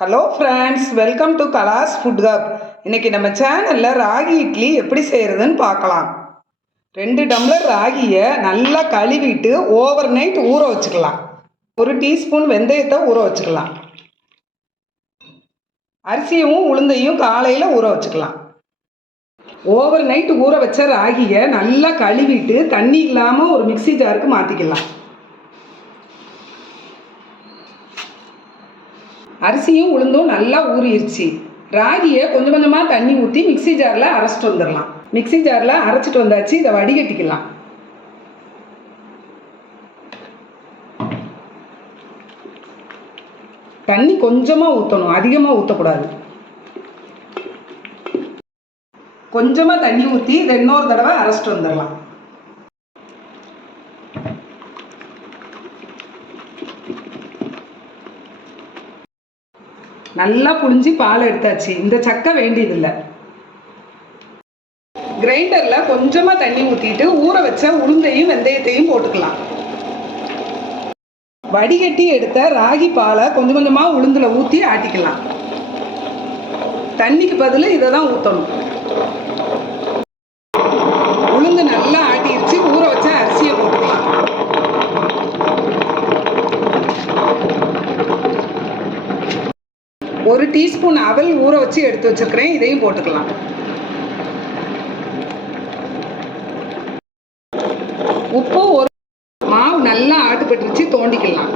Hello friends welcome to Kala's food hub இன்னைக்கு நம்ம சேனலில் ராகி இட்லி எப்படி செய்கிறதுன்னு பார்க்கலாம். ரெண்டு டம்ளர் ராகியை நல்லா கழுவிட்டு ஓவர் நைட் ஊற வச்சுக்கலாம். ஒரு டீஸ்பூன் வெந்தயத்தை ஊற வச்சுக்கலாம். அரிசியும் உளுந்தையும் காலையில் ஊற வச்சுக்கலாம். ஓவர் நைட் ஊற வச்ச ராகியை நல்லா கழுவிட்டு தண்ணி இல்லாமல் ஒரு மிக்ஸி ஜாருக்கு மாற்றிக்கலாம் அரிசியும் உளுந்தும் நல்லா ஊறிடுச்சு ராகியை கொஞ்சம் கொஞ்சமாக தண்ணி ஊற்றி மிக்ஸி ஜாரில் அரைச்சிட்டு வந்துடலாம். மிக்ஸி ஜாரில் அரைச்சிட்டு வந்தாச்சு இதை வடிகட்டிக்கலாம். தண்ணி கொஞ்சமாக ஊற்றணும் அதிகமாக ஊற்றக்கூடாது கொஞ்சமாக தண்ணி ஊற்றி இதை இன்னொரு தடவை அரைச்சிட்டு வந்துடலாம். நல்லா புழிஞ்சி பால் எடுத்தாச்சு. இந்த சக்கை வேண்டியதில்லை. கிரைண்டரில் கொஞ்சமாக தண்ணி ஊற்றிட்டு ஊற வச்ச உளுந்தையும் வெந்தயத்தையும் போட்டுக்கலாம். வடிகட்டி எடுத்த ராகி பாலை கொஞ்சம் கொஞ்சமாக உளுந்தில் ஊற்றி ஆட்டிக்கலாம். தண்ணிக்கு பதில் இதை தான் ஊற்றணும் உளுந்து நல்லா ஆட்டி ஊற வச்ச அரிசியை போட்டுக்கலாம் ஒரு டீஸ்பூன் அவல் ஊற வச்சு எடுத்து வச்சிருக்கிறேன் இதையும் போட்டுக்கலாம். உப்பு ஒரு மாவு நல்லா ஆட்டுப்பட்டுருச்சு தோண்டிக்கலாம்.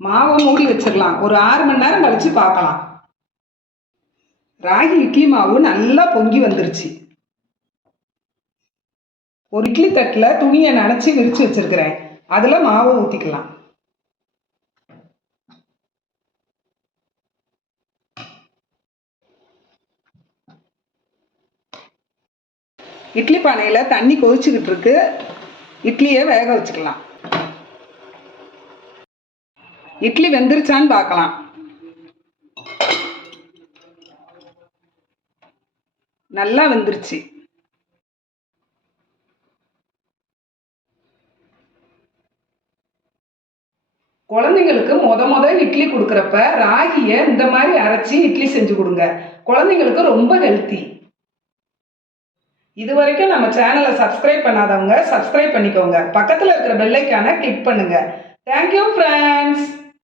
மாவை மூடி வச்சிடலாம் ஒரு ஆறு மணி நேரம் கழிச்சு பார்க்கலாம். ராகி இட்லி மாவு நல்லா பொங்கி வந்துருச்சு. ஒரு இட்லி தட்டில் துணியை நனைச்சி விரிச்சு வச்சிருக்கிறேன். அதில் மாவை ஊற்றிக்கலாம் இட்லி பானையில் தண்ணி கொதிச்சுக்கிட்டு இருக்கு. இட்லியை வேக வச்சுக்கலாம். இட்லி வெந்துருச்சான்னு பார்க்கலாம். நல்லா வெந்துருச்சு. குழந்தைங்களுக்கு முத முத இட்லி கொடுக்குறப்ப ராகியை இந்த மாதிரி அரைச்சி இட்லி செஞ்சு கொடுங்க. குழந்தைங்களுக்கு ரொம்ப ஹெல்த்தி இது வரைக்கும் நம்ம சேனலை சப்ஸ்கிரைப் பண்ணாதவங்க சப்ஸ்கிரைப் பண்ணிக்கோங்க. பக்கத்தில் இருக்கிற பெல்லைக்கான கிளிக் பண்ணுங்க. Thank you friends